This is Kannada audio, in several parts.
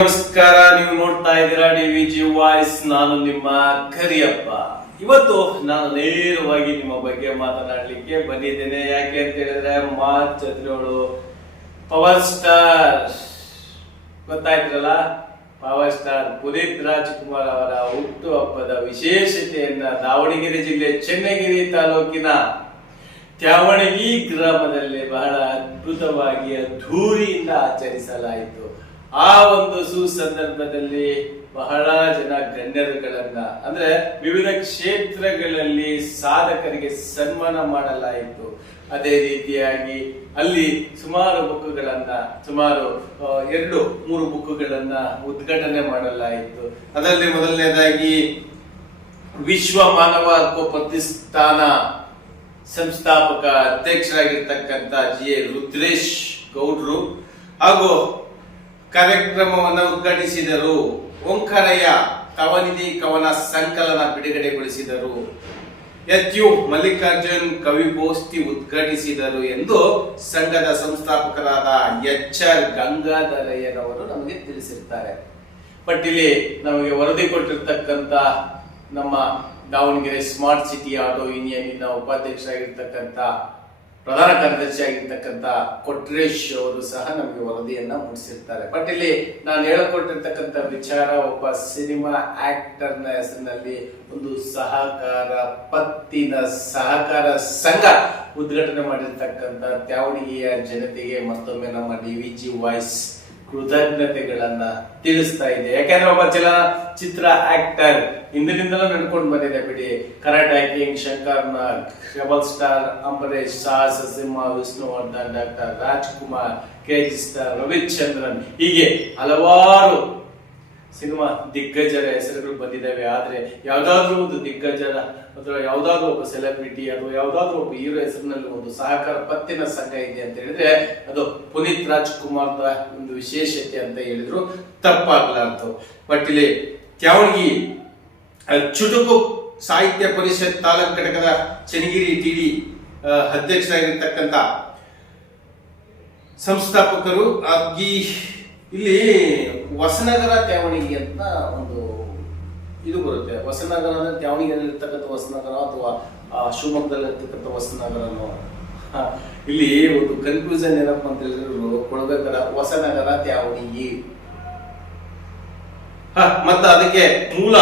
ನಮಸ್ಕಾರ, ನೀವು ನೋಡ್ತಾ ಇದ್ದೀರಾ ಡಿವಿಜಿ ವಾಯ್ಸ್. ನಾನು ನಿಮ್ಮ ಕರಿಯಪ್ಪ. ಇವತ್ತು ನಾನು ನೇರವಾಗಿ ನಿಮ್ಮ ಬಗ್ಗೆ ಮಾತನಾಡಲಿಕ್ಕೆ ಬಂದಿದ್ದೇನೆ. ಯಾಕೆ ಅಂತ ಹೇಳಿದ್ರೆ ಮಾರ್ಚ್ 17 ಪವರ್ ಸ್ಟಾರ್ ಗೊತ್ತಾಯ್ತ್ರಲ್ಲ, ಪವರ್ ಸ್ಟಾರ್ ಪುನೀತ್ ರಾಜ್ಕುಮಾರ್ ಅವರ ಹುಟ್ಟುಹಬ್ಬದ ವಿಶೇಷತೆಯನ್ನ ದಾವಣಗೆರೆ ಜಿಲ್ಲೆ ಚೆನ್ನಗಿರಿ ತಾಲೂಕಿನ ತ್ಯಾವಣಗಿ ಗ್ರಾಮದಲ್ಲಿ ಬಹಳ ಅದ್ಭುತವಾಗಿ ಅದ್ಧೂರಿಯಿಂದ ಆಚರಿಸಲಾಯಿತು. ಆ ಒಂದು ಸುಸಂದರ್ಭದಲ್ಲಿ ಬಹಳ ಜನ ಗಣ್ಯರುಗಳನ್ನ ಅಂದ್ರೆ ವಿವಿಧ ಕ್ಷೇತ್ರಗಳಲ್ಲಿ ಸಾಧಕರಿಗೆ ಸನ್ಮಾನ ಮಾಡಲಾಯಿತು. ಅದೇ ರೀತಿಯಾಗಿ ಅಲ್ಲಿ ಸುಮಾರು ಸುಮಾರು 2-3 ಬುಕ್ಗಳನ್ನ ಉದ್ಘಾಟನೆ ಮಾಡಲಾಯಿತು. ಅದರಲ್ಲಿ ಮೊದಲನೇದಾಗಿ ವಿಶ್ವ ಮಾನವ ಹಕ್ಕು ಪ್ರತಿಷ್ಠಾನ ಸಂಸ್ಥಾಪಕ ಅಧ್ಯಕ್ಷರಾಗಿರ್ತಕ್ಕಂಥ ಜಿ ರುದ್ರೇಶ್ ಗೌಡ್ರು ಹಾಗೂ ಕಾರ್ಯಕ್ರಮವನ್ನು ಉದ್ಘಾಟಿಸಿದರು. ಓಂಕಾರಯ್ಯ ಕವನಿಧಿ ಕವನ ಸಂಕಲನ ಬಿಡುಗಡೆಗೊಳಿಸಿದರು. ಯು ಮಲ್ಲಿಕಾರ್ಜುನ್ ಕವಿಗೋಷ್ಠಿ ಉದ್ಘಾಟಿಸಿದರು ಎಂದು ಸಂಘದ ಸಂಸ್ಥಾಪಕರಾದ ಎಚ್.ಆರ್. ಗಂಗಾಧರಯ್ಯನವರು ನಮಗೆ ತಿಳಿಸಿರ್ತಾರೆ. ಬಟ್ ಇಲ್ಲಿ ನಮಗೆ ವರದಿ ಕೊಟ್ಟಿರ್ತಕ್ಕಂಥ ನಮ್ಮ ದಾವಣಗೆರೆ ಸ್ಮಾರ್ಟ್ ಸಿಟಿ ಆಟೋ ಯೂನಿಯನ್ನಿನ ಉಪಾಧ್ಯಕ್ಷರಾಗಿರ್ತಕ್ಕಂಥ ಪ್ರಧಾನ ಕಾರ್ಯದರ್ಶಿ ಆಗಿರ್ತಕ್ಕಂಥ ಕೊಟ್ರೇಶ್ ಅವರು ಸಹ ನಮಗೆ ವರದಿಯನ್ನ ಮೂಡಿಸಿರ್ತಾರೆ. ಬಟ್ ಇಲ್ಲಿ ನಾನು ಹೇಳಿಕೊಟ್ಟಿರ್ತಕ್ಕಂಥ ವಿಚಾರ, ಒಬ್ಬ ಸಿನಿಮಾ ಆಕ್ಟರ್ನ ಹೆಸರಿನಲ್ಲಿ ಒಂದು ಪತ್ತಿನ ಸಹಕಾರ ಸಂಘ ಉದ್ಘಾಟನೆ ಮಾಡಿರ್ತಕ್ಕಂಥ ತ್ಯಾವಣಿಗೆಯ ಜನತೆಗೆ ಮತ್ತೊಮ್ಮೆ ನಮ್ಮ ಡಿವಿಜಿ ವಾಯ್ಸ್ ಕೃತಜ್ಞತೆಗಳನ್ನ ತಿಳಿಸ್ತಾ ಇದೆ. ಯಾಕಂದ್ರೆ ಒಬ್ಬ ಚಲನಚಿತ್ರ ಆಕ್ಟರ್ ಹಿಂದಿನಿಂದಲೂ ನಡ್ಕೊಂಡು ಬಂದಿದೆ ಬಿಡಿ. Karate king Shankar Nag, rebel star Ambareesh, ಸಾಹಸ ಸಿಂಹ Vishnuvardhan, doctor Rajkumar, KG star Ravichandran, ಹೀಗೆ ಹಲವಾರು ಸಿನಿಮಾ ದಿಗ್ಗಜರ ಹೆಸರುಗಳು ಬಂದಿದ್ದಾವೆ. ಆದ್ರೆ ಯಾವ್ದಾದ್ರು ಒಂದು ದಿಗ್ಗಜರ ಅಥವಾ ಯಾವ್ದಾದ್ರು ಒಬ್ಬ ಸೆಲೆಬ್ರಿಟಿ ಅಥವಾ ಯಾವ್ದಾದ್ರು ಒಬ್ಬ ಹೀರೋ ಹೆಸರಿನಲ್ಲಿ ಒಂದು ಸಹಕಾರ ಪತ್ತಿನ ಸಂಘ ಇದೆ ಅಂತ ಹೇಳಿದ್ರೆ ಅದು ಪುನೀತ್ ರಾಜ್ಕುಮಾರ್ ಒಂದು ವಿಶೇಷತೆ ಅಂತ ಹೇಳಿದ್ರು ತಪ್ಪಾಗ್ಲಾರ್ದು. ಬಟ್ ಇಲ್ಲಿ ತ್ಯಾವಣಗಿ ಚುಟುಕು ಸಾಹಿತ್ಯ ಪರಿಷತ್ ತಾಲೂಕು ಘಟಕದ ಚನ್ನಗಿರಿ ಟಿಡಿ ಅಧ್ಯಕ್ಷರಾಗಿರ್ತಕ್ಕಂಥ ಸಂಸ್ಥಾಪಕರು ಇಲ್ಲಿ ಹೊಸನಗರ ತ್ಯಾವಣಗಿ ಅಂತ ಒಂದು ಇದು ಬರುತ್ತೆ. ಹೊಸನಗರ ಅಂದ್ರೆ ತ್ಯಾವಣಿಗೆಯಲ್ಲಿರ್ತಕ್ಕಂಥ ಹೊಸನಗರ ಅಥವಾ ಶಿವಮೊಗ್ಗದಲ್ಲಿರ್ತಕ್ಕಂಥ ಹೊಸನಗರನೋ. ಇಲ್ಲಿ ಒಂದು ಕನ್ಫ್ಯೂಷನ್ ಏನಪ್ಪ ಅಂತ ಹೇಳಿದ್ರು ಕೊಡಬೇಕಲ್ಲ, ಹೊಸನಗರ ತ್ಯಾವಣಿಗಿ. ಮತ್ತೆ ಅದಕ್ಕೆ ಮೂಲ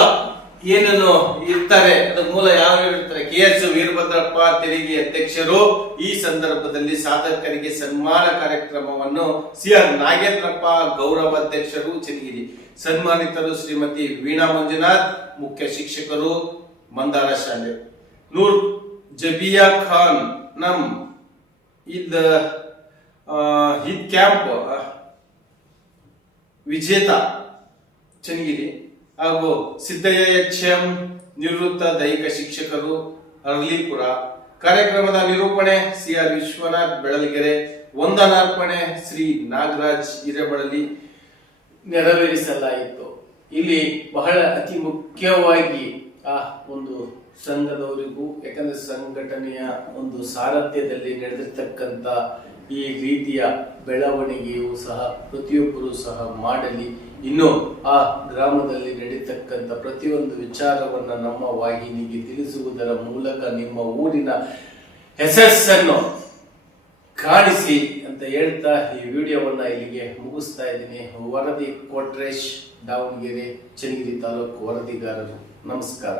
ಏನನ್ನು ಇರ್ತಾರೆ, ಅದಕ್ಕೆ ಮೂಲ ಯಾವ ಇರ್ತಾರೆ? KS ವೀರಭದ್ರಪ್ಪ ತೆರಿಗೆ ಅಧ್ಯಕ್ಷರು. ಈ ಸಂದರ್ಭದಲ್ಲಿ ಸಾಧಕರಿಗೆ ಸನ್ಮಾನ ಕಾರ್ಯಕ್ರಮವನ್ನು CR ನಾಗೇಂದ್ರಪ್ಪ ಗೌರವ ಅಧ್ಯಕ್ಷರು ಚನ್ನಗಿರಿ. ಸನ್ಮಾನಿತರು ಶ್ರೀಮತಿ ವೀಣಾ ಮಂಜುನಾಥ್, ಮುಖ್ಯ ಶಿಕ್ಷಕರು ಮಂದಾರ ಶಾಲೆ. ನೂರ್ ಜಬಿಯಾ ಖಾನ್ ನಮ್ ಇದ್ ಕ್ಯಾಂಪ್ ವಿಜೇತ ಚನ್ನಗಿರಿ ಹಾಗೂ ಸಿದ್ದಯ್ಯ HM ನಿವೃತ್ತ ದೈಹಿಕ ಶಿಕ್ಷಕರು ಅರ್ಲಿಪುರ. ಕಾರ್ಯಕ್ರಮದ ನಿರೂಪಣೆ CR ವಿಶ್ವನಾಥ್ ಬೆಳಲಿಗೆರೆ. ವಂದನಾರ್ಪಣೆ ಶ್ರೀ ನಾಗರಾಜ್ ಹಿರೇಬಳಲಿ ನೆರವೇರಿಸಲಾಯಿತು. ಇಲ್ಲಿ ಬಹಳ ಅತಿ ಮುಖ್ಯವಾಗಿ ಆ ಒಂದು ಸಂಘದವರಿಗೂ, ಯಾಕಂದ್ರೆ ಸಂಘಟನೆಯ ಒಂದು ಸಾರಥ್ಯದಲ್ಲಿ ನಡೆದಿರ್ತಕ್ಕಂಥ ಈ ರೀತಿಯ ಬೆಳವಣಿಗೆಯು ಸಹ ಪ್ರತಿಯೊಬ್ಬರು ಸಹ ಮಾಡಲಿ. ಇನ್ನು ಆ ಗ್ರಾಮದಲ್ಲಿ ನಡೀತಕ್ಕಂಥ ಪ್ರತಿಯೊಂದು ವಿಚಾರವನ್ನ ನಮ್ಮ ವಾಹಿನಿಗೆ ತಿಳಿಸುವುದರ ಮೂಲಕ ನಿಮ್ಮ ಊರಿನ ಯಶಸ್ಸನ್ನು ಕಾಣಿಸಿ ಅಂತ ಹೇಳ್ತಾ ಈ ವಿಡಿಯೋವನ್ನ ಇಲ್ಲಿಗೆ ಮುಗಿಸ್ತಾ ಇದ್ದೀನಿ. ವರದಿ ಕೊಟ್ರೇಶ್, ದಾವಣಗೆರೆ, ಚನ್ನಗಿರಿ ತಾಲೂಕು ವರದಿಗಾರರು. ನಮಸ್ಕಾರ.